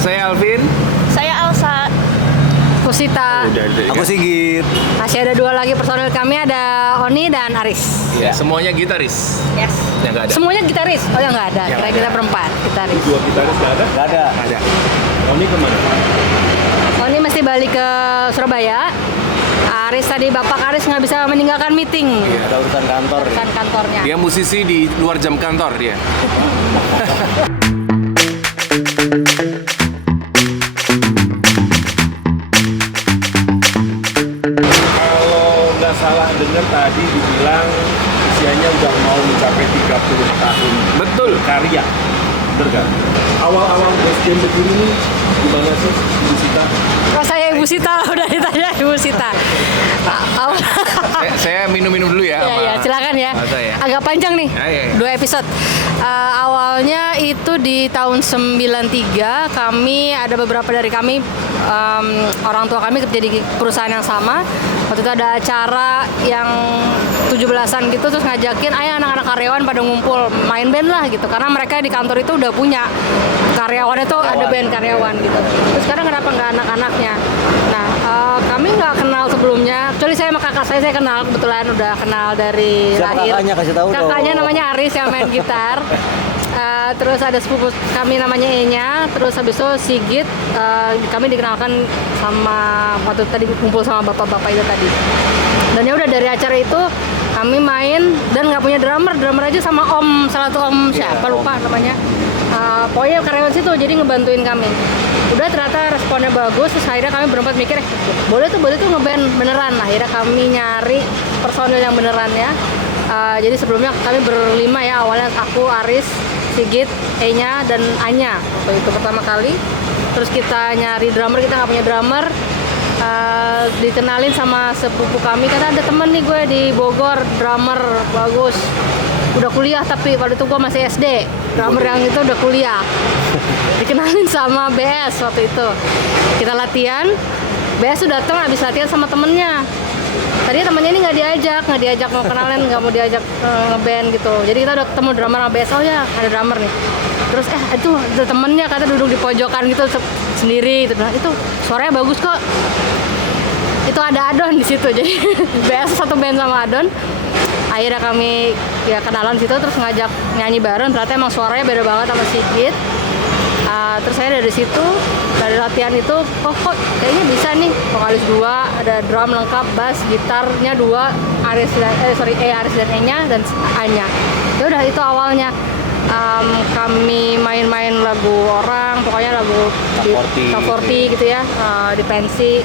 Saya Alvin. Saya Elsa. Kusita. Aku Sigit. Masih ada dua lagi personil kami, ada Oni dan Aris. Ya, semuanya gitaris. Yes. Yang nggak ada. Semuanya gitaris? Oh ya nggak ada. Yang Kira ada. kita berempat gitaris. Dua gitaris nggak ada? Gak ada. Ada. Oni kemana? Oni mesti balik ke Surabaya. Aris tadi Bapak Aris nggak bisa meninggalkan meeting. Ada urusan kantor. Kan kantornya. Dia musisi di luar jam kantor dia. Kalau nggak salah dengar tadi dibilang usianya udah mau mencapai 30 tahun Betul. karya. Bener nggak? Awal-awal band berdiri ini gimana sih, Ibu Sita? Oh saya Ibu Sita, udah ditanya Ibu Sita. Saya minum-minum dulu ya. Ya, sama ya, silakan ya. Mata ya. Agak panjang nih, Ya, ya, ya. 2 episode. Awalnya itu di tahun 93, kami ada beberapa dari kami, orang tua kami kerja di perusahaan yang sama. Waktu itu ada acara yang 17-an gitu, terus ngajakin, ayo anak-anak karyawan pada ngumpul, main band lah gitu. Karena mereka di kantor itu udah punya karyawannya tuh ada band karyawan gitu. Terus sekarang kenapa nggak anak-anaknya? Nah, kami nggak kenal sebelumnya, kecuali saya sama kakak saya kenal, kebetulan udah kenal dari Siapa lahir. kakaknya? Kasih tahu dong. Kakaknya namanya Aris yang main gitar. Terus ada sepupu kami namanya Enya. Terus habis itu Sigit, kami dikenalkan sama waktu tadi kumpul sama bapak-bapak itu tadi. Dan ya udah dari acara itu kami main dan nggak punya drummer aja sama om, salah satu om siapa lupa namanya. Pokoknya karyawan situ jadi ngebantuin kami. Udah ternyata responnya bagus, terus akhirnya kami berempat mikir, boleh tuh ngeband beneran. Akhirnya kami nyari personil yang beneran ya. Jadi sebelumnya kami berlima ya, awalnya aku, Aris, Sigit, Enya, dan Anya waktu itu pertama kali. Terus kita nyari drummer, kita nggak punya drummer. Dikenalin sama sepupu kami, karena ada temen nih gue di Bogor, drummer bagus. Udah kuliah tapi pada itu gue masih SD. Drummer yang itu udah kuliah. Dikenalin sama BS waktu itu. Kita latihan, BS tuh datang habis latihan sama temennya. Tadi temennya ini nggak diajak mau kenalan, nggak mau diajak ngeband gitu. Jadi kita udah ketemu drummer sama BS, oh ya ada drummer nih. Terus itu ada temennya kata duduk di pojokan gitu sendiri. Itu suaranya bagus kok. Itu ada Adon di situ, jadi BS satu band sama Adon. Akhirnya kami ya kenalan situ, terus ngajak nyanyi bareng. Ternyata emang suaranya beda banget sama Sigit. Terus saya dari situ, dari latihan itu, kok kayaknya bisa nih, vokalis 2, ada drum lengkap, bass, gitarnya 2, Aris dan Enya dan Anya. Ya udah itu awalnya. Kami main-main lagu orang, pokoknya lagu Top 40 gitu ya, di pensi.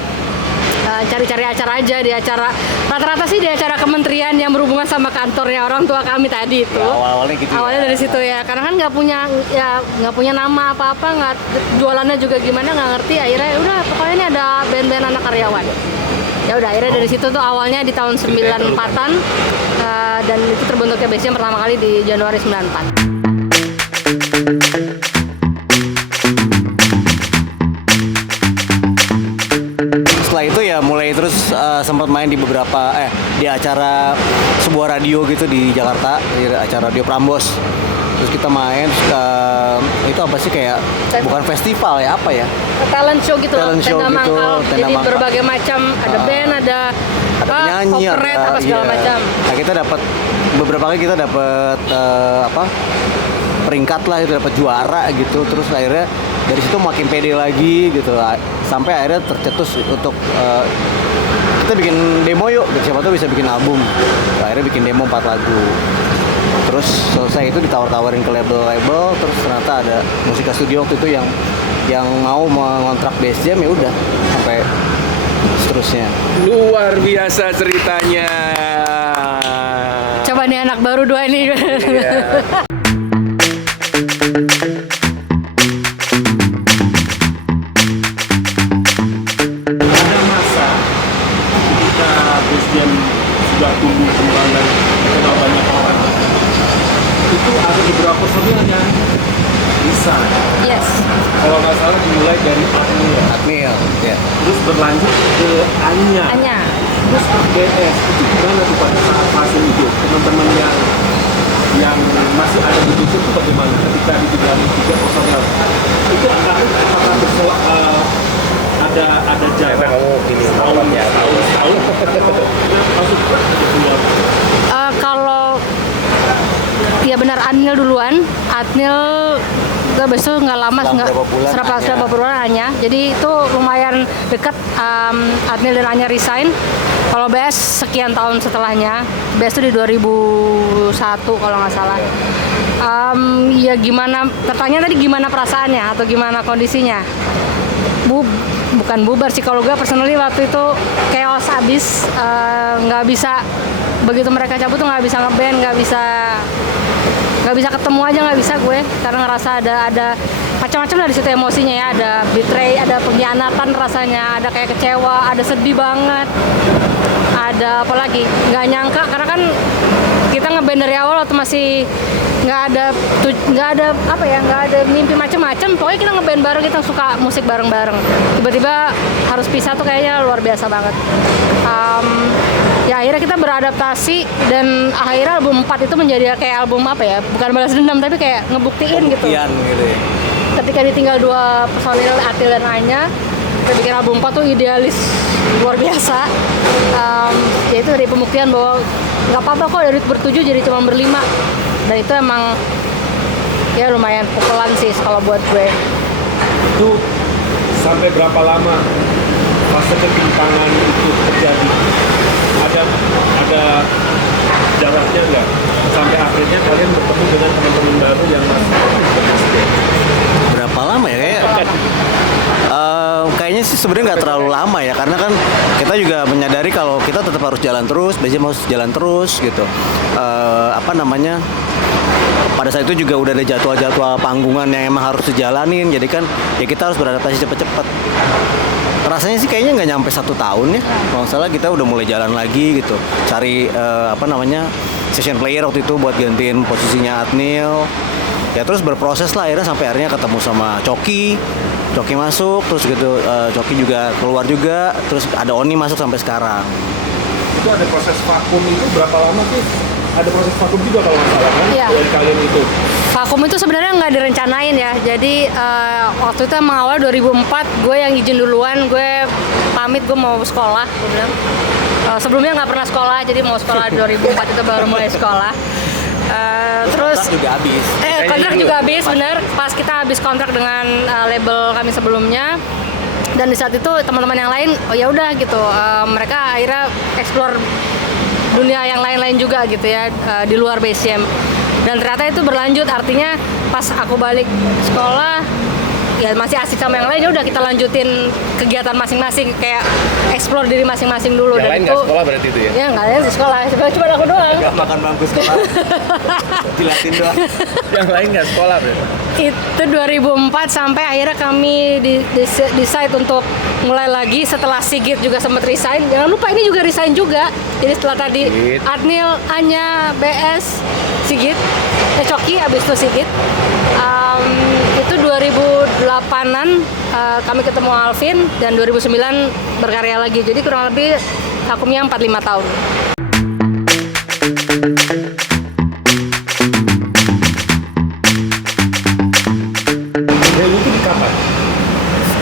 Cari-cari acara aja di acara, rata-rata sih di acara kementerian yang berhubungan sama kantornya orang tua kami tadi itu. Ya, awalnya gitu. Awalnya dari situ ya, karena kan nggak punya nama apa-apa, nggak jualannya juga gimana nggak ngerti. Akhirnya ya udah pokoknya ini ada band-band anak karyawan. Ya udah akhirnya dari situ tuh awalnya di tahun 94-an, dan itu terbentuknya base pertama kali di Januari 94. Setelah itu ya mulai terus sempat main di beberapa di acara sebuah radio gitu di Jakarta, di acara Radio Prambos. Terus kita main, itu apa sih, kayak bukan festival ya, apa ya? Talent show gitu, Talent show tenda gitu, mangkal. tenda Jadi mangkal. berbagai macam, ada band, ada penyanyi, operet, apa segala iya. macam. Nah, kita dapat beberapa kali kita dapat peringkat lah, itu dapat juara gitu. Terus akhirnya dari situ makin pede lagi gitu, sampai akhirnya tercetus untuk kita bikin demo yuk, siapa tahu bisa bikin album. Akhirnya bikin demo 4 lagu. Terus selesai itu ditawar-tawarin ke label-label, terus ternyata ada Musika Studio waktu itu yang mau mengontrak Bass Jam, ya udah sampai seterusnya. Luar biasa ceritanya. Coba nih anak baru 2 ini. Iya. Ada masa ketika Bass Jam sudah tumbuh kembang dan dikenal banyak orang, itu ada beberapa personilnya bisa. Yes. Kalau nggak salah dimulai dari Admir, Admir, ya. terus berlanjut ke Anya, Anya. terus ke BS. Itu gimana tuh pada saat fase itu? Teman-teman yang masih ada di situ itu bagaimana ketika dibilangin 3 personel? Itu apakah ada jarak kamu ini tahun masuk keluar? Kalau ya benar Adnil duluan, Adnil gue besok nggak lama, Selang berapa bulan berapa bulan Anya. Jadi itu lumayan dekat. Adnil dan Anya resign. Kalau BS sekian tahun setelahnya, BS itu di 2001 kalau nggak salah. Ya gimana? Pertanyaan tadi gimana perasaannya atau gimana kondisinya? Bukan bubar sih, kalau gue personally waktu itu chaos abis, nggak bisa, begitu mereka cabut tuh nggak bisa ngeband, nggak bisa ketemu aja, nggak bisa gue, karena ngerasa ada macam-macam dari situ emosinya ya, ada betray, ada pengkhianatan rasanya, ada kayak kecewa, ada sedih banget, ada apa lagi, nggak nyangka karena kan kita ngeband dari awal waktu masih nggak ada mimpi macam-macam, pokoknya kita ngeband bareng, kita suka musik bareng-bareng, tiba-tiba harus pisah tuh kayaknya luar biasa banget. Ya akhirnya kita beradaptasi dan akhirnya album 4 itu menjadi kayak album apa ya, bukan balas dendam tapi kayak ngebuktiin gitu. Pembuktian gitu ya. Ketika ditinggal 2 personil Atil dan Anya, kita bikin album 4 tuh idealis luar biasa. Ya itu dari pembuktian bahwa nggak apa-apa kok dari ber-7 jadi cuma ber-5, dan itu emang ya lumayan pukulan sih kalau buat gue. Itu sampai berapa lama fase ketimpangan itu terjadi? Ada jaraknya nggak? Sampai akhirnya kalian bertemu dengan teman-teman baru yang masih bersama. Berapa lama ya kayak? Kayaknya sih sebenarnya nggak terlalu lama ya, karena kan kita juga menyadari kalau kita tetap harus jalan terus, Bass Jam harus jalan terus gitu. Pada saat itu juga udah ada jadwal-jadwal panggungan yang emang harus dijalanin, jadi kan ya kita harus beradaptasi cepet-cepet. Rasanya sih kayaknya nggak nyampe 1 tahun ya, kalau nggak salah kita udah mulai jalan lagi gitu, cari session player waktu itu buat gantiin posisinya Adnil. Ya terus berproses lah, akhirnya ketemu sama Coki masuk, terus gitu Coki juga keluar juga, terus ada Oni masuk sampai sekarang. Itu ada proses vakum itu berapa lama sih? Ada proses vakum juga kalau nggak salah kan? Iya. Dari kalian itu. Vakum itu sebenarnya nggak direncanain ya, jadi waktu itu emang awal 2004 gue yang izin duluan, gue pamit gue mau sekolah, gue bilang. Sebelumnya nggak pernah sekolah, jadi mau sekolah 2004 itu baru mulai sekolah. Terus Kontrak juga habis. kontrak juga habis, bener. Pas kita habis kontrak dengan label kami sebelumnya, dan di saat itu teman-teman yang lain, oh ya udah gitu, mereka akhirnya explore dunia yang lain-lain juga gitu ya, di luar Bass Jam. Dan ternyata itu berlanjut, artinya pas aku balik sekolah ya masih asik sama yang lain, ya udah kita lanjutin kegiatan masing-masing, kayak explore diri masing-masing dulu. Yang dan lain itu nggak sekolah berarti itu ya? Ya nggak ada di sekolah, cuma aku doang. Gak makan bangku sekolah. Dilatin doang. Yang lain nggak sekolah berarti? Itu 2004 sampai akhirnya kami decide untuk mulai lagi setelah Sigit juga sempat resign. Jangan lupa ini juga resign juga. Jadi setelah tadi Sigit. Adnil, Anya, BS, Sigit, Coki, abis itu Sigit. Itu 2008-an kami ketemu Alvin, dan 2009 berkarya lagi. Jadi kurang lebih vakumnya 4-5 tahun. Reuni itu di kapan?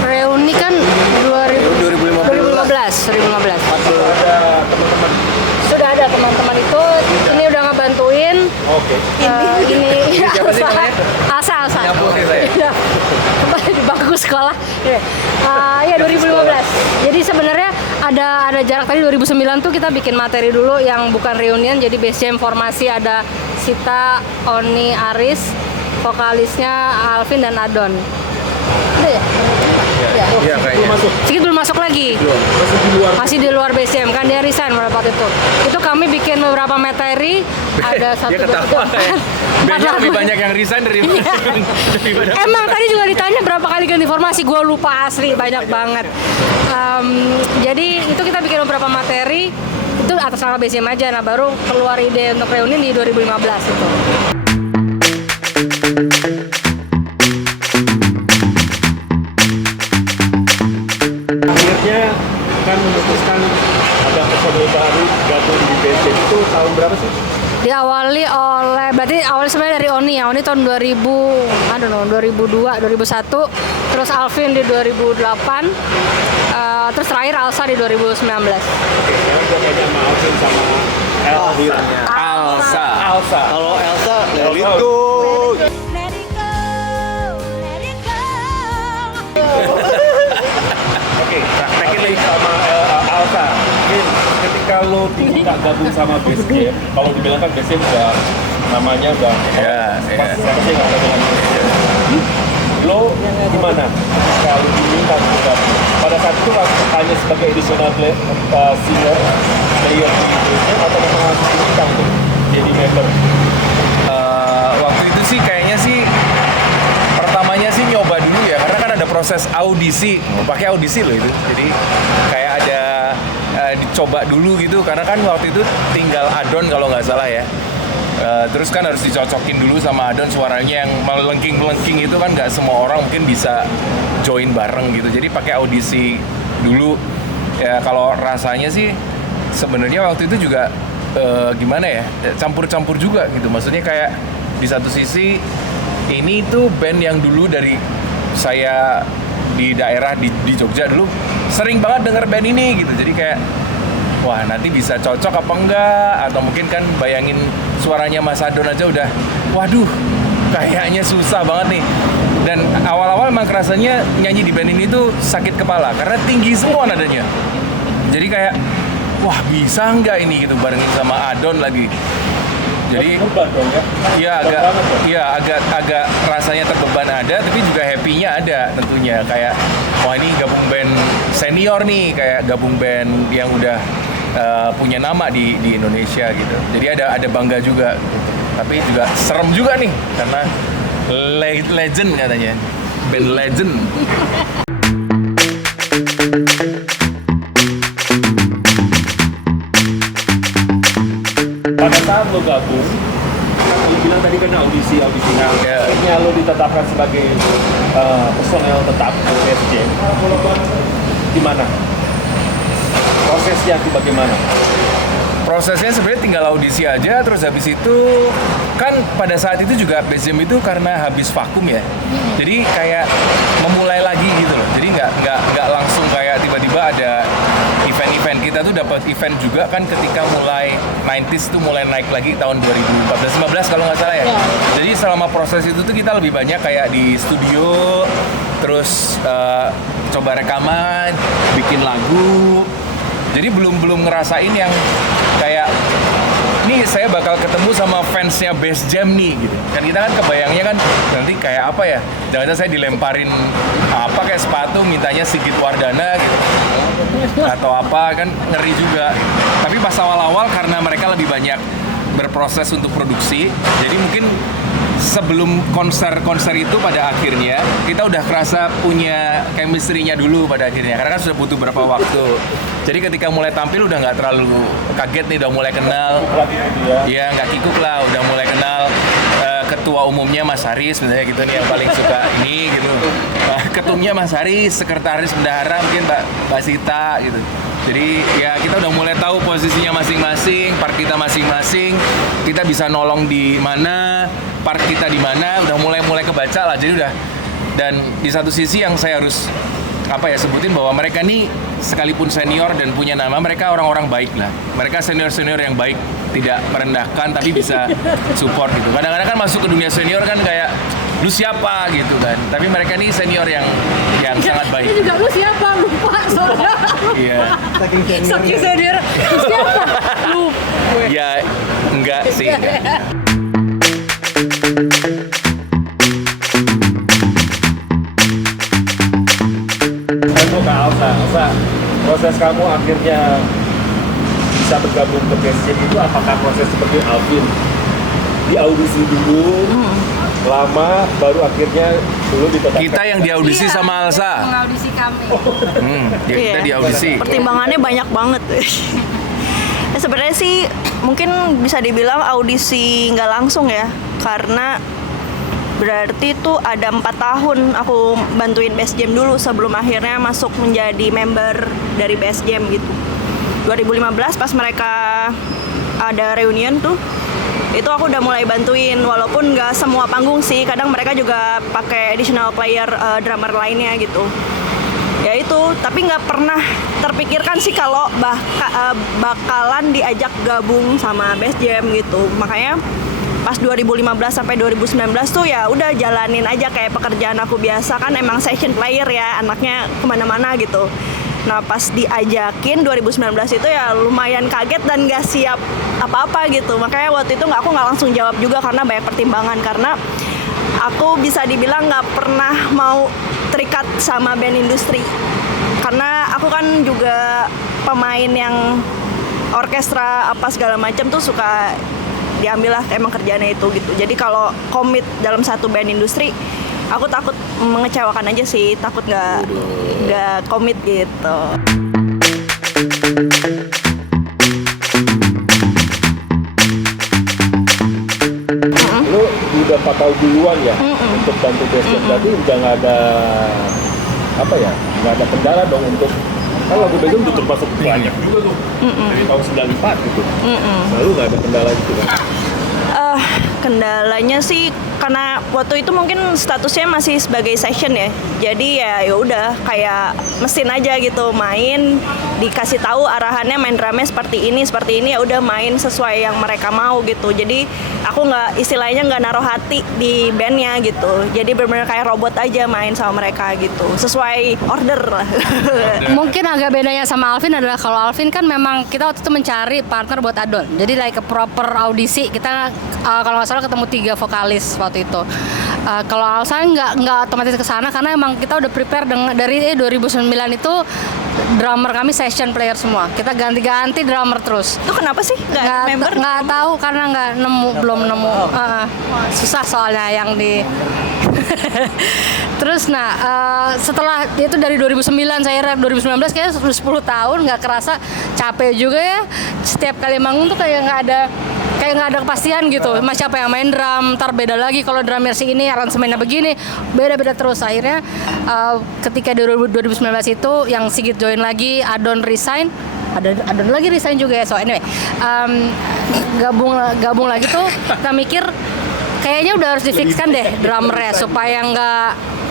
Reuni kan 2015. Ada teman-teman. Sudah ada teman-teman itu, ini udah ngebantuin. Oke. Ini siapa sih namanya? Alsa. Nyapu sih saya. Iya. Di bangku sekolah. Ya 2015. Jadi sebenarnya ada jarak. Tadi 2009 tuh kita bikin materi dulu yang bukan reunion, jadi base jam formasi, ada Sita, Oni, Aris, vokalisnya Alvin dan Adon. Udah ya? Iya kayaknya. Belum masuk. Sigit belum masuk lagi. Masih di luar base jam kan, dia resign pada waktu itu. Itu kami bikin beberapa materi, ada satu, Dia ketawa kayak bandnya lebih banyak yang resign daripada Emang tadi juga ditanya berapa kali ganti formasi, gue lupa asli, banyak banget. Jadi itu kita bikin beberapa materi, itu atas nama base jam aja. Nah baru keluar ide untuk reunion di 2015 itu. Akhirnya kan memutuskan ada personil baru gabung di BSD itu tahun berapa sih? Diawali oleh, berarti awalnya sebenarnya dari Oni ya. Oni tahun 2002, 2001, terus Alvin di 2008, terus terakhir Alsa di 2019. Oke, sekarang gue tanya sama Alvin sama Elsa. Alsa. Alsa. Kalau Elsa, let it Elsa. go. Let it go, let it go. Oke, praktekin lagi sama Alsa. Mungkin ketika lo tidak gabung sama Base Jam, kalau dibilang kan Base Jam udah namanya udah siapa sih nggak bilang Base Jam? Lo gimana kalau diminta untuk gabung? Pada saat itu hanya sebagai additional singer player di Base Jam atau memang harus diminta untuk jadi member? Waktu itu sih kayaknya sih pertamanya sih nyoba dulu ya, karena kan ada proses audisi, pakai audisi loh itu. Jadi kayak ada dicoba dulu gitu, karena kan waktu itu tinggal Adon kalau nggak salah ya. Terus kan harus dicocokin dulu sama Adon, suaranya yang melengking-melengking itu kan nggak semua orang mungkin bisa join bareng gitu. Jadi pakai audisi dulu. Ya kalau rasanya sih sebenarnya waktu itu juga gimana ya, campur-campur juga gitu. Maksudnya kayak di satu sisi ini tuh band yang dulu dari saya di daerah di Jogja dulu sering banget denger band ini gitu. Jadi kayak wah nanti bisa cocok apa enggak, atau mungkin kan bayangin suaranya Mas Adon aja udah waduh kayaknya susah banget nih. Dan awal-awal emang kerasanya nyanyi di band ini tuh sakit kepala karena tinggi semua nadanya. Jadi kayak wah bisa nggak ini gitu barengin sama Adon lagi. Jadi Beban dong ya? agak rasanya terbeban ada, tapi juga happy-nya ada tentunya. Kayak wah ini gabung band senior nih, kayak gabung band yang udah punya nama di Indonesia gitu. Jadi ada bangga juga gitu. Tapi juga serem juga nih karena legend katanya, band legend. Pada saat lo gabung, kan lo bilang tadi kan audisi. Nah, Ya. akhirnya lo ditetapkan sebagai personel tetap di BSJ. Gimana? Prosesnya itu bagaimana? Prosesnya sebenarnya tinggal audisi aja, terus habis itu kan pada saat itu juga Base Jam itu karena habis vakum ya, jadi kayak memulai lagi gitu loh. Jadi nggak langsung kayak tiba-tiba ada event-event. Kita tuh dapat event juga kan ketika mulai 90s tuh mulai naik lagi tahun 2014-15 kalau nggak salah ya. Jadi selama proses itu tuh kita lebih banyak kayak di studio, terus coba rekaman, bikin lagu. Jadi belum ngerasain yang kayak nih saya bakal ketemu sama fansnya Base Jam nih gitu. Kan kita kan kebayangnya kan nanti kayak apa ya? Jangan-jangan saya dilemparin apa kayak sepatu mintanya Sigit Wardana gitu. Atau apa kan ngeri juga. Tapi pas awal-awal karena mereka lebih banyak berproses untuk produksi, jadi mungkin sebelum konser itu pada akhirnya kita udah kerasa punya chemistry-nya dulu pada akhirnya, karena kan sudah butuh berapa waktu. Jadi ketika mulai tampil udah nggak terlalu kaget nih, udah mulai kenal. Ya nggak kikuk lah, udah mulai kenal. Ketua umumnya Mas Haris misalnya gitu nih yang paling suka ini gitu. Ketumnya Mas Haris, sekretaris bendahara mungkin Mbak Sita gitu. Jadi ya kita udah mulai tahu posisinya masing-masing, part kita masing-masing, kita bisa nolong di mana, part kita di mana, udah mulai kebaca lah. Jadi udah, dan di satu sisi yang saya harus sebutin bahwa mereka nih sekalipun senior dan punya nama, mereka orang-orang baik lah. Mereka senior-senior yang baik, tidak merendahkan tapi bisa support gitu. Kadang-kadang kan masuk ke dunia senior kan kayak lu siapa gitu kan. Tapi mereka nih senior yang sangat baik. Ini juga lu siapa? Lupa soalnya. Iya. Saking senior. Lu siapa? Lupa. Ya enggak sih. Untuk Kak Alsa, proses kamu akhirnya bisa bergabung ke Best Jam itu apakah proses seperti Alvin? Di audisi dulu, lama, baru akhirnya dulu ditetapkan. Kita yang diaudisi sama Alsa. Mengaudisi kami. Ya, kita Iya. diaudisi. Pertimbangannya banyak banget. Ya, sebenarnya sih mungkin bisa dibilang audisi nggak langsung ya, karena berarti tuh ada 4 tahun aku bantuin Best Jam dulu sebelum akhirnya masuk menjadi member dari Best Jam gitu. 2015 pas mereka ada reunion tuh, itu aku udah mulai bantuin, walaupun nggak semua panggung sih, kadang mereka juga pakai additional player drummer lainnya gitu. Ya itu, tapi nggak pernah terpikirkan sih kalau bakalan diajak gabung sama Best Jam gitu. Makanya pas 2015 sampai 2019 tuh ya udah jalanin aja kayak pekerjaan aku biasa, kan emang session player ya, anaknya kemana-mana gitu. Nah pas diajakin 2019 itu ya lumayan kaget dan gak siap apa-apa gitu. Makanya waktu itu aku nggak langsung jawab juga karena banyak pertimbangan, karena aku bisa dibilang nggak pernah mau terikat sama band industri. Karena aku kan juga pemain yang orkestra apa segala macam tuh suka diambil lah emang kerjaannya itu gitu. Jadi kalau komit dalam satu band industri, aku takut mengecewakan aja sih, takut nggak komit gitu. Lu udah 4 tahun duluan ya untuk bantu Best Jam, berarti udah nggak ada apa ya, nggak ada kendala dong untuk kan lagu Best Jam udah termasuk banyak juga tuh dari tahun 94 gitu. Selalu nggak ada kendala gitu kan? Kendalanya sih karena waktu itu mungkin statusnya masih sebagai session ya, jadi ya udah kayak mesin aja gitu, main dikasih tahu arahannya main drumnya seperti ini ya udah main sesuai yang mereka mau gitu. Jadi aku nggak, istilahnya nggak naruh hati di bandnya gitu, jadi benar-benar kayak robot aja main sama mereka gitu, sesuai order lah. Mungkin agak bedanya sama Alvin adalah kalau Alvin kan memang kita waktu itu mencari partner buat Adon. Jadi like a proper audisi, kita kalau nggak salah ketemu 3 vokalis waktu itu. Kalau Alsa nggak otomatis ke sana karena emang kita udah prepare dari 2009 itu drummer kami session player semua. Kita ganti-ganti drummer terus. Itu kenapa sih nggak member? Nggak tahu karena belum nemu. Susah soalnya yang di. Terus setelah itu dari 2009 saya 2019 kayaknya 10 tahun nggak kerasa capek juga ya. Setiap kali manggung tuh kayak nggak ada kepastian gitu. Mas siapa yang main drum, ntar beda lagi kalau drummer si ini aransemennya begini, beda-beda terus. Akhirnya ketika 2019 itu yang Sigit join lagi, Adon resign, Adon lagi resign juga ya. So anyway, gabung lagi tuh kita mikir kayaknya udah harus difikskan deh drummernya supaya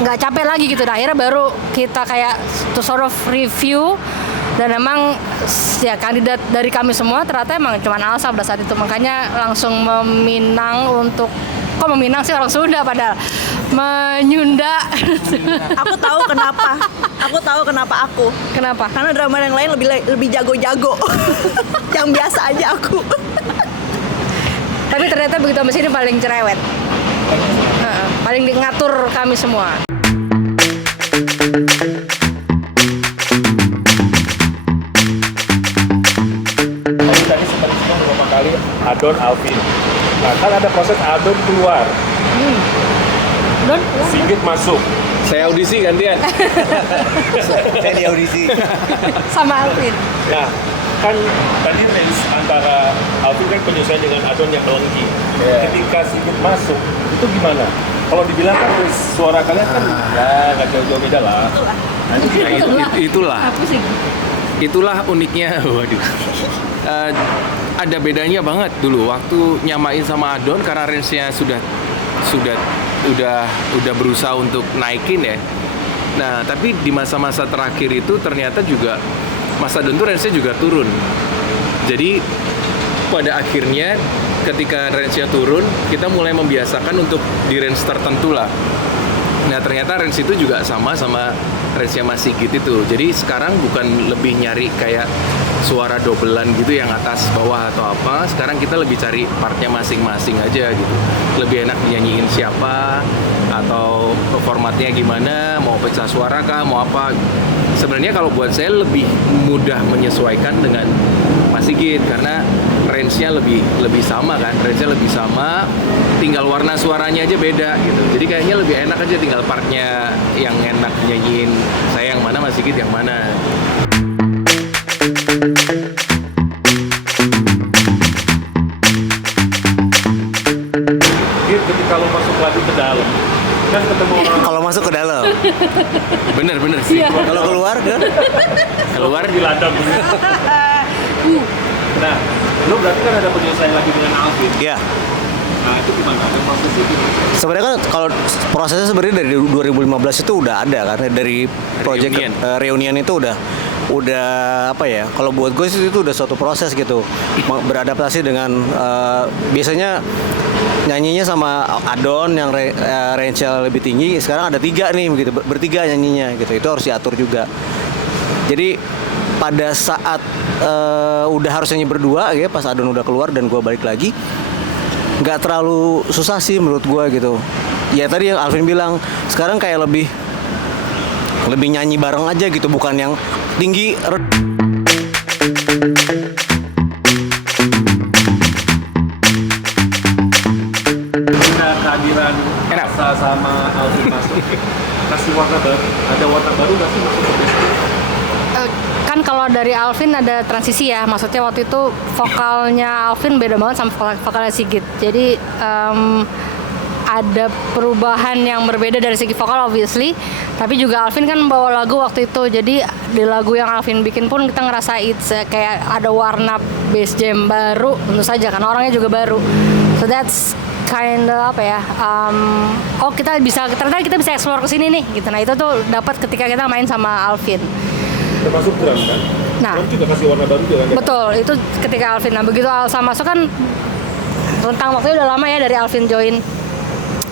nggak capek lagi gitu. Nah, akhirnya baru kita kayak to sort of review, dan emang ya kandidat dari kami semua ternyata emang cuma Alsa pada saat itu, makanya langsung meminang untuk meminang sih orang Sunda padahal menyunda. Aku tahu kenapa aku. Kenapa? Karena drummer yang lain lebih jago-jago. Yang biasa aja aku. Tapi ternyata begitu sampai sini paling cerewet. Paling ngatur kami semua. Tadi sempat disinggung beberapa kali Adon Alvin. Nah kan ada proses Adon keluar, Don? Sigit masuk. Saya audisi gantian. Saya di audisi. Sama Alvin. Nah kan tadi range antara Alvin kan penyesuaian dengan Adon yang melengki. Ketika Sigit masuk itu gimana? Kalau dibilang kan suara kalian kan ya nggak jauh-jauh beda lah. Itulah uniknya. Waduh. Ada bedanya banget dulu waktu nyamain sama Adon karena range-nya sudah berusaha untuk naikin ya. Nah, tapi di masa-masa terakhir itu ternyata juga Mas Adon tuh range-nya juga turun. Jadi pada akhirnya ketika range-nya turun, kita mulai membiasakan untuk di range tertentu lah. Nah ternyata range itu juga sama range-nya Mas Sigit itu. Jadi sekarang bukan lebih nyari kayak suara dobelan gitu yang atas bawah atau apa. Sekarang kita lebih cari partnya masing-masing aja gitu. Lebih enak nyanyiin siapa atau formatnya gimana, mau pecah suara kah, mau apa. Sebenarnya kalau buat saya lebih mudah menyesuaikan dengan Mas Sigit karena range-nya lebih sama kan, range-nya lebih sama, tinggal warna suaranya aja beda gitu. Jadi kayaknya lebih enak aja tinggal partnya yang enak nyanyiin saya yang mana, Mas Sigit yang mana. Git, ketika lo masuk lagi ke dalam, kan ketemu orang Kalau masuk ke dalam, Bener sih. kalau keluar kan Keluar di ladang begitu. Nah, lo berarti kan ada penyelesaian lagi dengan Alvin. ya. Nah, itu gimana? Ada prosesnya gimana? Sebenarnya kan kalau prosesnya sebenarnya dari 2015 itu udah ada kan, dari project Reunion. reunion itu udah apa ya, kalau buat gue sih itu udah suatu proses gitu, beradaptasi dengan biasanya nyanyinya sama Adon yang range-nya lebih tinggi, sekarang ada 3 nih begitu, bertiga nyanyinya gitu, itu harus diatur juga. Jadi pada saat udah harus nyanyi berdua ya, pas Adon udah keluar dan gue balik lagi, nggak terlalu susah sih menurut gue gitu. Ya tadi yang Alvin bilang, sekarang kayak lebih nyanyi bareng aja gitu, bukan yang tinggi. Ketika kehadiran Elsa sama Alvin masuk, kasih warna baru. Ada warna baru nggak sih masuk ke base? Kan kalau dari Alvin ada transisi ya, maksudnya waktu itu vokalnya Alvin beda banget sama vokalnya Sigit. Jadi ada perubahan yang berbeda dari segi vokal obviously, tapi juga Alvin kan bawa lagu waktu itu, jadi di lagu yang Alvin bikin pun kita ngerasain kayak ada warna bass jam baru tentu saja karena orangnya juga baru, so that's kind of apa ya, ternyata kita bisa explore ke sini nih gitu. Nah itu tuh dapat ketika kita main sama Alvin. Termasuk drum kan? Nah, Drum juga kasih warna baru juga kan? betul, itu ketika Alvin. Nah begitu Alsa masuk kan rentang waktunya udah lama ya dari Alvin join.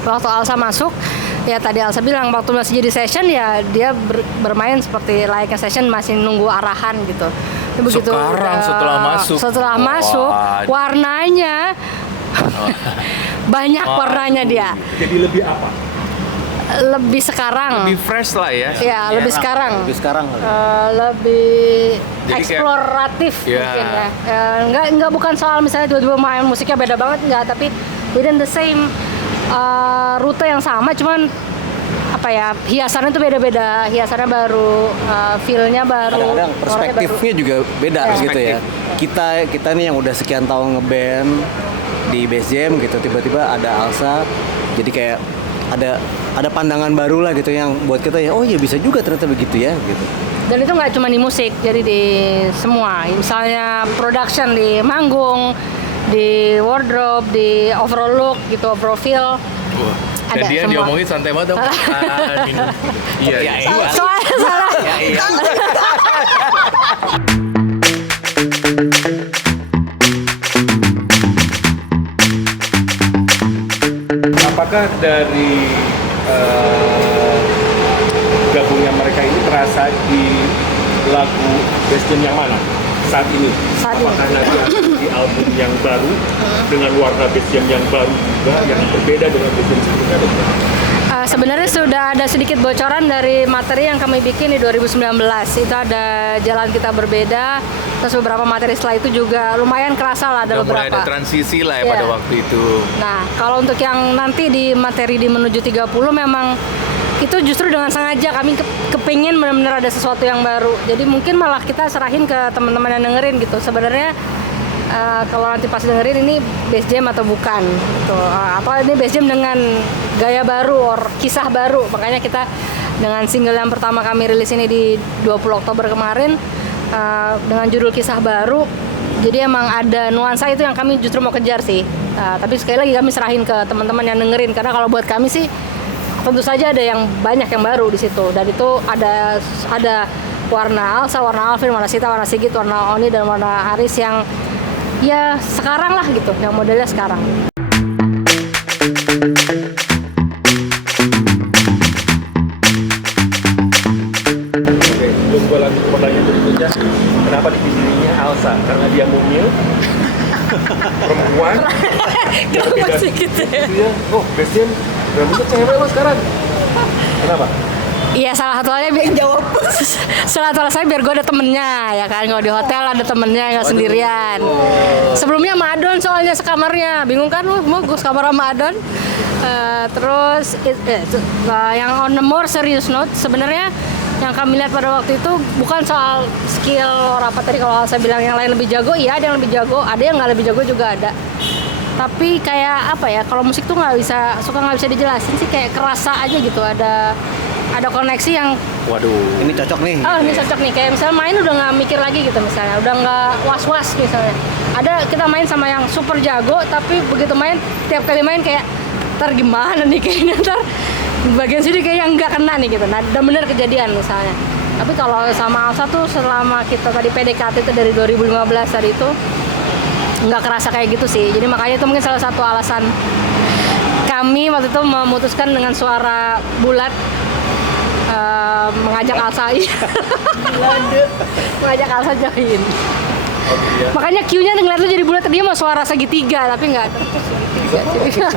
Waktu Alsa masuk, ya tadi Alsa bilang waktu masih jadi session ya dia bermain seperti layaknya session, masih nunggu arahan gitu. Tapi begitu Sekarang setelah masuk warnanya banyak warnanya dia. Jadi lebih apa? Lebih sekarang. Lebih fresh lah ya. Ya, lebih sekarang. Lebih sekarang Lebih Jadi eksploratif kayak- mungkin ya. Enggak bukan soal misalnya tiba-tiba main musiknya beda banget, enggak, tapi within the same rute yang sama, cuman apa ya, hiasannya tuh beda-beda, hiasannya baru, feel-nya baru, kadang-kadang suaranya perspektifnya juga beda Ya. gitu ya. Kita nih yang udah sekian tahun ngeband di Bass Jam gitu, tiba-tiba ada Alsa, jadi kayak ada pandangan baru lah gitu yang buat kita ya, oh iya bisa juga ternyata begitu ya gitu. Dan itu nggak cuma di musik, jadi di semua, misalnya production, di manggung, di wardrobe, di overall look gitu, overall feel. Dan Ada dia semua. diomongin santai banget dong. Iya. Soalnya salah. Apakah dari gabungnya mereka ini terasa di lagu Bass Jam yang mana saat ini? Saat ini. Apakah nanti di album yang baru dengan warna Bass Jam yang baru juga yang berbeda dengan Bass Jam sebelumnya? atau gimana? Sebenarnya sudah ada sedikit bocoran dari materi yang kami bikin di 2019. Itu ada jalan kita berbeda, terus beberapa materi setelah itu juga lumayan kerasa lah, ada Udah mulai beberapa. ada transisi lah ya Iya. pada waktu itu. Nah, kalau untuk yang nanti di materi di menuju 30 memang itu justru dengan sengaja kami kepingin benar-benar ada sesuatu yang baru. Jadi mungkin malah kita serahin ke teman-teman yang dengerin gitu. Sebenarnya kalau nanti pas dengerin ini bass jam atau bukan gitu. Apa ini bass jam dengan gaya baru or kisah baru. Makanya kita dengan single yang pertama kami rilis ini di 20 Oktober kemarin dengan judul Kisah Baru. Jadi emang ada nuansa itu yang kami justru mau kejar sih. Tapi sekali lagi kami serahin ke teman-teman yang dengerin, karena kalau buat kami sih tentu saja ada yang banyak yang baru di situ, dan itu ada warna Alsa, warna Alvin, warna Sita, warna Sigit, warna Oni, dan warna Aris yang ya sekarang lah gitu, yang modelnya sekarang. Oke, sebelum gue lanjut ke pertanyaan berikutnya, kenapa dipilihnya Alsa? Karena dia mumil, perempuan, Masih gitu ya. gitu ya. Oh, Bastian, rambutnya cewek lo sekarang. Kenapa? Iya, salah satu aja biar jawab. Salah satu alasannya biar gue ada temennya ya kan. Kalau di hotel ada temennya, nggak sendirian. Sebelumnya sama Adon soalnya sekamarnya. Bingung kan lu, mau gue sekamar sama Adon. Yang on the more serious note, sebenarnya yang kami lihat pada waktu itu bukan soal skill orang apa tadi, kalau saya bilang yang lain lebih jago, iya ada yang lebih jago, ada yang nggak lebih jago juga ada. Tapi kayak apa ya, kalau musik tuh nggak bisa dijelasin sih, kayak kerasa aja gitu, ada koneksi yang Waduh, ini cocok nih. oh ini cocok nih, kayak misalnya main udah nggak mikir lagi gitu, misalnya udah nggak was-was misalnya. Ada kita main sama yang super jago, tapi begitu main tiap kali main kayak ntar gimana nih, kayaknya ntar bagian sini kayak yang nggak kena nih gitu. Nah udah bener kejadian misalnya. Tapi kalau sama Alsa tuh selama kita tadi PDKT itu dari 2015 tadi itu nggak kerasa kayak gitu sih. Jadi makanya itu mungkin salah satu alasan kami waktu itu memutuskan dengan suara bulat mengajak Alsa mengajak Alsa join. Makanya Q-nya ngeliat lu jadi bulat, dia mau suara segitiga tapi nggak segitiga.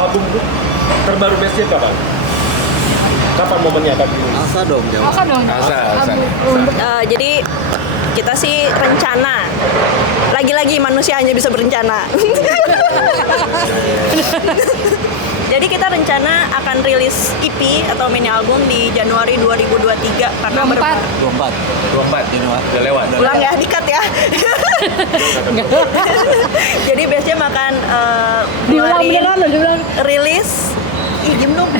Album terbaru Bastian kapan? Kapan momennya akan dirilis? Alsa dong jawab. Alsa dong. Alsa. Jadi kita sih rencana, lagi-lagi manusia hanya bisa berencana. Jadi kita rencana akan rilis EP atau mini album di Januari 2023 karena 24 Januari. Udah lewat. ulang ya, dikat ya. Jadi biasanya makan Diulang ngeluarin beneran loh, diulang. rilis diem dong.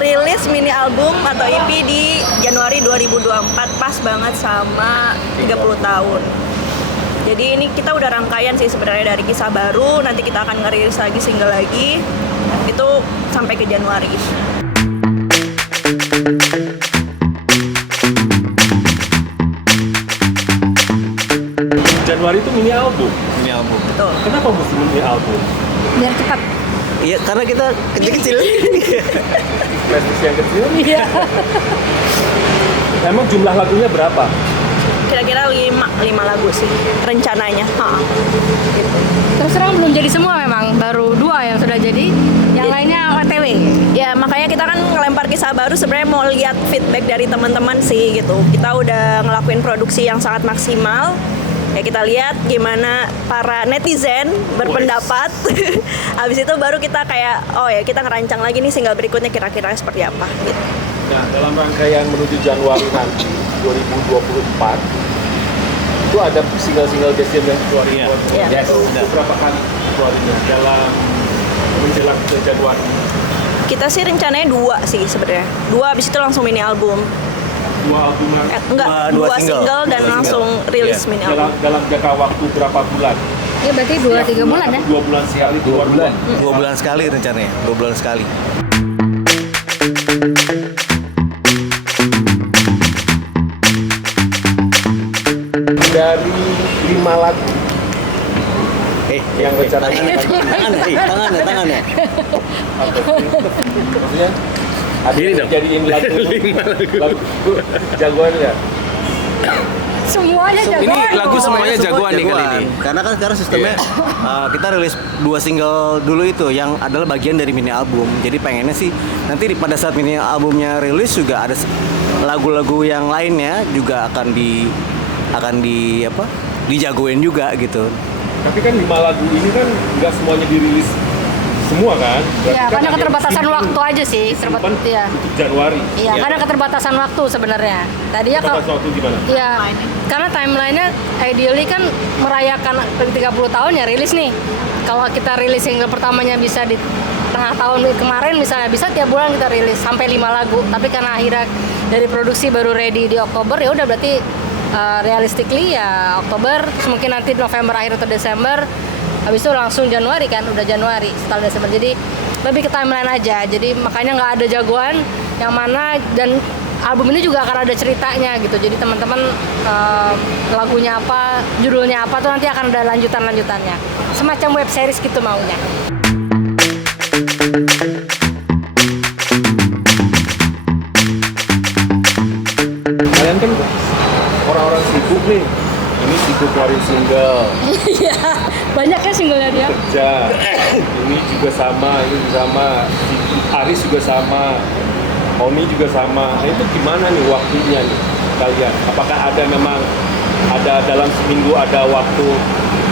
Rilis mini album atau EP di Januari 2024, pas banget sama 30 tahun. Jadi ini kita udah rangkaian sih sebenarnya dari kisah baru, nanti kita akan ngerilis lagi single lagi. Itu sampai ke Januari. Januari itu mini album. Ini album. Betul. Kenapa mesti mini album? Biar cepat. Iya, karena kita kecil-kecil. Flashdisk yang kecil. Iya. Emang jumlah lagunya berapa? Kira-kira 5 lagu sih rencananya. Terus terang belum jadi semua, memang baru 2 yang sudah jadi, yang lainnya OTW. Ya makanya kita kan ngelempar kisah baru sebenarnya mau lihat feedback dari teman-teman sih gitu. Kita udah ngelakuin produksi yang sangat maksimal. Ya kita lihat gimana para netizen berpendapat. Habis itu baru kita kayak oh ya kita ngerancang lagi nih single berikutnya kira-kira seperti apa gitu. Nah, dalam rangkaian menuju Januari nanti 2024 itu ada single-single Bastian yang keluarin. Iya. Yes. Itu berapa kali keluarinnya dalam menjelang ke Januari? Kita sih rencananya 2 sih sebenarnya. 2 habis itu langsung mini album. 2 album nanti. Enggak, Dua 2 single. single dan Dua langsung single. rilis Iya. mini album. Dalam jangka waktu berapa bulan? Ya berarti 2-3 bulan ya. 2 bulan sekali, 2 bulan. 2 bulan sekali rencananya. 2 bulan sekali. Dari 5 lagu yang rencananya Tangannya. maksudnya ada yang jadiin lagu jagoan ya. Semuanya jagoan. Ini lagu semuanya jagoan nih kali ini. Karena kan sekarang sistemnya kita rilis 2 single dulu itu yang adalah bagian dari mini album. Jadi pengennya sih nanti pada saat mini albumnya rilis juga ada lagu-lagu yang lainnya juga akan dijagoin juga gitu. Tapi kan 5 lagu ini kan nggak semuanya dirilis semua kan? Berarti Ya, kan karena ada keterbatasan yang waktu aja sih. disimpan Iya. untuk Januari. Iya, karena keterbatasan waktu sebenarnya. Tadinya kalau Keterbatasan waktu gimana? Iya, karena timeline-nya ideally kan merayakan 30 tahun ya rilis nih. Kalau kita rilis single pertamanya bisa di tengah tahun kemarin misalnya, bisa tiap bulan kita rilis sampai 5 lagu. Tapi karena akhirnya dari produksi baru ready di Oktober, ya udah berarti realistically ya Oktober, terus mungkin nanti November akhir atau Desember, habis itu langsung Januari kan, udah Januari setelah Desember. Jadi lebih ke timeline aja. Jadi makanya nggak ada jagoan yang mana, dan album ini juga akan ada ceritanya gitu. Jadi teman-teman lagunya apa, judulnya apa tuh nanti akan ada lanjutannya. Semacam web series gitu maunya. Kalian kan orang-orang sibuk nih. Ini sibuk keluarin single, Iya, banyak ya singlenya dia. kerja. Ini juga sama, ini juga sama. Aris juga sama. Oni juga sama. Nah itu gimana nih waktunya nih kalian? Apakah ada memang ada dalam seminggu ada waktu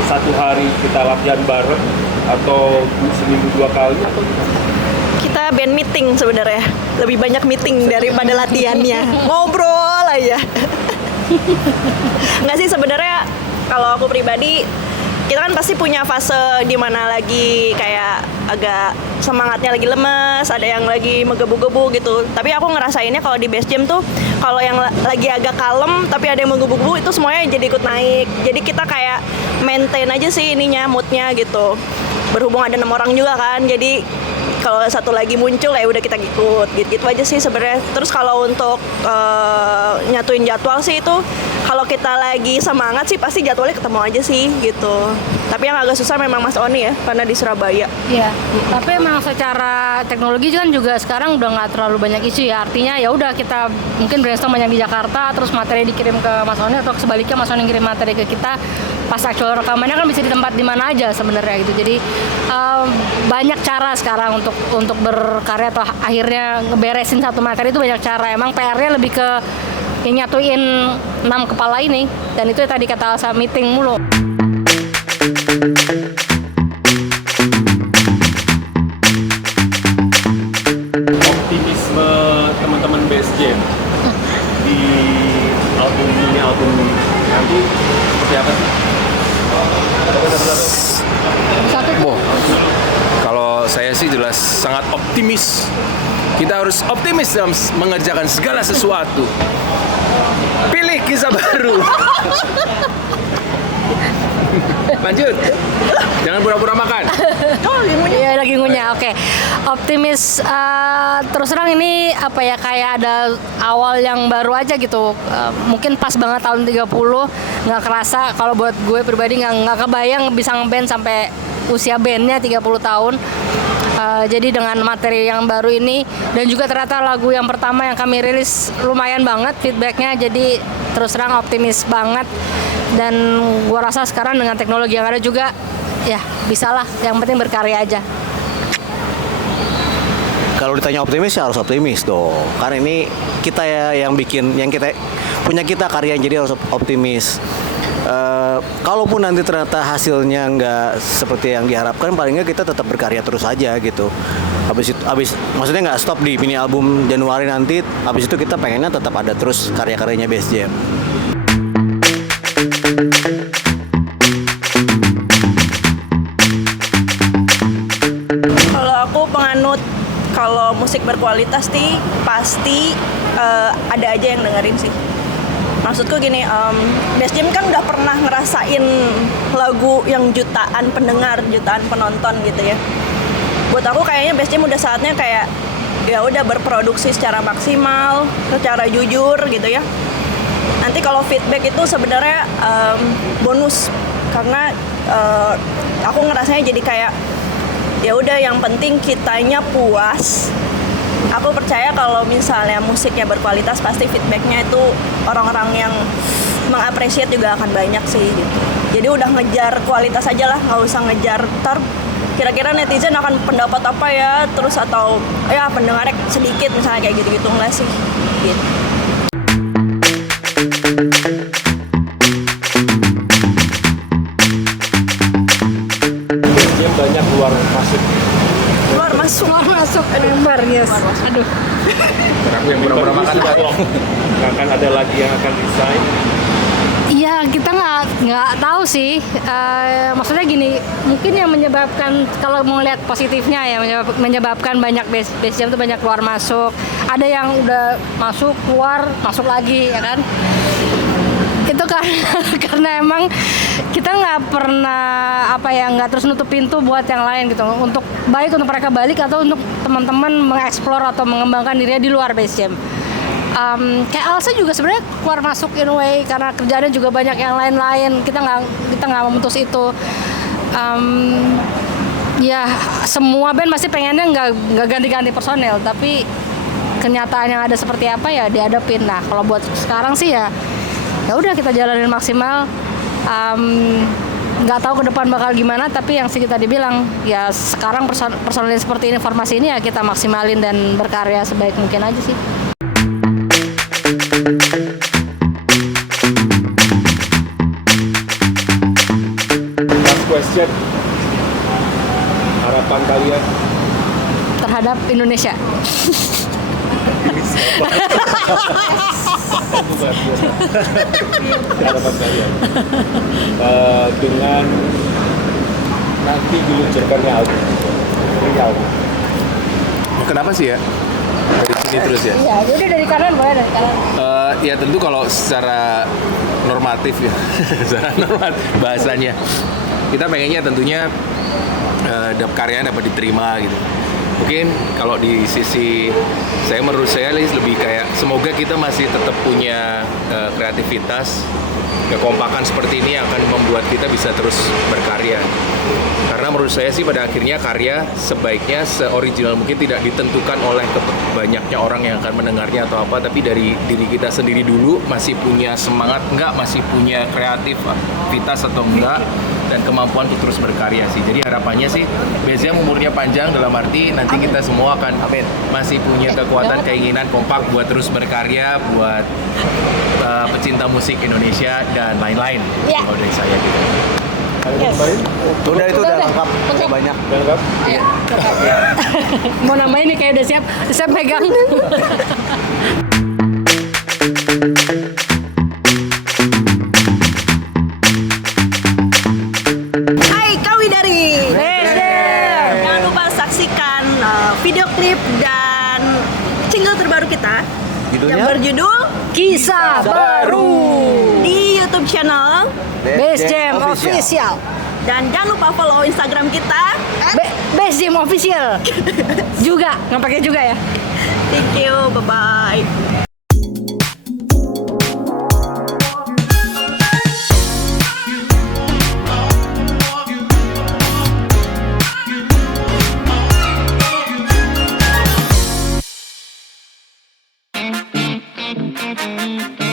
satu hari kita latihan bareng atau seminggu 2 kali atau gimana? Kita band meeting sebenarnya, lebih banyak meeting daripada latihannya. Ngobrol aja. Nggak sih sebenarnya, kalau aku pribadi, kita kan pasti punya fase di mana lagi kayak agak semangatnya lagi lemes, ada yang lagi menggebu-gebu gitu. Tapi aku ngerasainnya kalau di Base Jam tuh, kalau yang lagi agak kalem tapi ada yang menggebu-gebu, itu semuanya jadi ikut naik. Jadi kita kayak maintain aja sih ininya, moodnya gitu. Berhubung ada 6 orang juga kan, jadi kalau satu lagi muncul ya udah kita ikut, gitu aja sih sebenarnya. Terus kalau untuk nyatuin jadwal sih itu, kalau kita lagi semangat sih pasti jadwalnya ketemu aja sih gitu. Tapi yang agak susah memang Mas Oni ya, karena di Surabaya. Iya, tapi emang secara teknologi kan juga sekarang udah nggak terlalu banyak isu ya. Artinya ya udah kita mungkin brainstorm banyak di Jakarta, terus materi dikirim ke Mas Oni, atau sebaliknya Mas Oni kirim materi ke kita. Pas actual rekamannya kan bisa di tempat di mana aja sebenarnya gitu. Jadi banyak cara sekarang untuk berkarya atau akhirnya ngeberesin satu materi itu banyak cara. Emang PR-nya lebih ke yang nyatuin 6 kepala ini, dan itu tadi kata Alsa, meeting mulu. Optimisme teman-teman Base Jam di album nanti seperti apa sih? Kalau saya sih jelas sangat optimis. Kita harus optimis dalam mengerjakan segala sesuatu. Pilih kisah baru. Lanjut. Jangan pura-pura makan. Iya, lagi ngunyah. Oke. Optimis, terus terang ini apa ya, kayak ada awal yang baru aja gitu. Mungkin pas banget tahun 30, nggak kerasa. Kalau buat gue pribadi nggak kebayang bisa ngeband sampai usia bandnya 30 tahun. Jadi dengan materi yang baru ini, dan juga ternyata lagu yang pertama yang kami rilis lumayan banget feedbacknya, jadi terus terang optimis banget. Dan gua rasa sekarang dengan teknologi yang ada juga, ya bisalah, yang penting berkarya aja. Kalau ditanya optimis ya harus optimis dong. Karena ini kita ya yang bikin, yang kita punya kita karya, jadi harus optimis. Kalaupun nanti ternyata hasilnya nggak seperti yang diharapkan, paling nggak kita tetap berkarya terus aja gitu. Habis maksudnya nggak stop di mini album Januari nanti. Habis itu kita pengennya tetap ada terus karya-karyanya Base Jam. Kalau aku penganut, kalau musik berkualitas nih pasti ada aja yang dengerin sih. Maksudku gini, Base Jam kan udah pernah ngerasain lagu yang jutaan pendengar, jutaan penonton gitu ya. Buat aku kayaknya Base Jam udah saatnya kayak ya udah berproduksi secara maksimal, secara jujur gitu ya. Nanti kalau feedback itu sebenarnya bonus, karena aku ngerasanya jadi kayak ya udah, yang penting kitanya puas. Aku percaya kalau misalnya musiknya berkualitas, pasti feedbacknya itu orang-orang yang mengapresiasi juga akan banyak sih gitu. Jadi udah ngejar kualitas aja lah, nggak usah ngejar ntar kira-kira netizen akan pendapat apa ya, terus atau ya pendengarnya sedikit misalnya kayak gitu-gitu, enggak sih gitu. Dia banyak keluar masuk. Keluar masuk Member, yes. Aduh. Aku yang pura-pura makan. Nggak akan ada lagi yang akan resign. Iya, kita nggak tahu sih. Maksudnya gini, mungkin yang menyebabkan, kalau mau lihat positifnya ya, menyebabkan banyak base jam tuh banyak keluar masuk. Ada yang udah masuk keluar masuk lagi, ya kan? itu karena emang kita nggak pernah nggak terus nutup pintu buat yang lain gitu, untuk mereka balik atau untuk teman-teman mengeksplor atau mengembangkan dirinya di luar base camp. Kayak Alsa juga sebenarnya keluar masuk in a way karena kerjaannya juga banyak yang lain-lain. Kita nggak memutus itu. Ya semua band pasti pengennya nggak ganti-ganti personel, tapi kenyataan yang ada seperti apa ya dihadapin. Nah kalau buat sekarang sih ya udah kita jalanin maksimal. Nggak tahu ke depan bakal gimana, tapi yang sih kita dibilang ya sekarang personel seperti ini, formasi ini ya kita maksimalin dan berkarya sebaik mungkin aja sih. Last question. Harapan kalian? Terhadap Indonesia. Harapan kalian dengan nanti diluncurkannya album. Kenapa sih ya? Dari sini terus ya? Iya, jadi dari kanan boleh dari kanan. Ya tentu kalau secara normatif ya, secara normatif bahasanya, kita pengennya tentunya karya dapat diterima gitu. Mungkin kalau di sisi menurut saya lebih kayak semoga kita masih tetap punya kreativitas, kekompakan seperti ini yang akan membuat kita bisa terus berkarya. Karena menurut saya sih pada akhirnya karya sebaiknya seoriginal mungkin, tidak ditentukan oleh banyaknya orang yang akan mendengarnya atau apa, tapi dari diri kita sendiri dulu, masih punya semangat enggak, masih punya kreativitas atau enggak, dan kemampuan untuk terus berkarya sih. Jadi harapannya sih biasanya umurnya panjang, dalam arti nanti kita semua akan masih punya kekuatan, keinginan kompak buat terus berkarya buat pecinta musik Indonesia dan lain-lain. Ya. Kalau dari saya gitu. Udah itu udah lengkap. Banyak. Lengkap? Iya. Mau nambahin nih kayak udah siap pegang. Hai Kawidari. Jangan lupa saksikan video klip dan single terbaru kita yang berjudul Kisah Baru di YouTube channel. Base Jam Official. Dan jangan lupa follow Instagram kita. Base Jam Official. Juga, nggak pakai juga ya. Thank you, bye-bye. Thank you.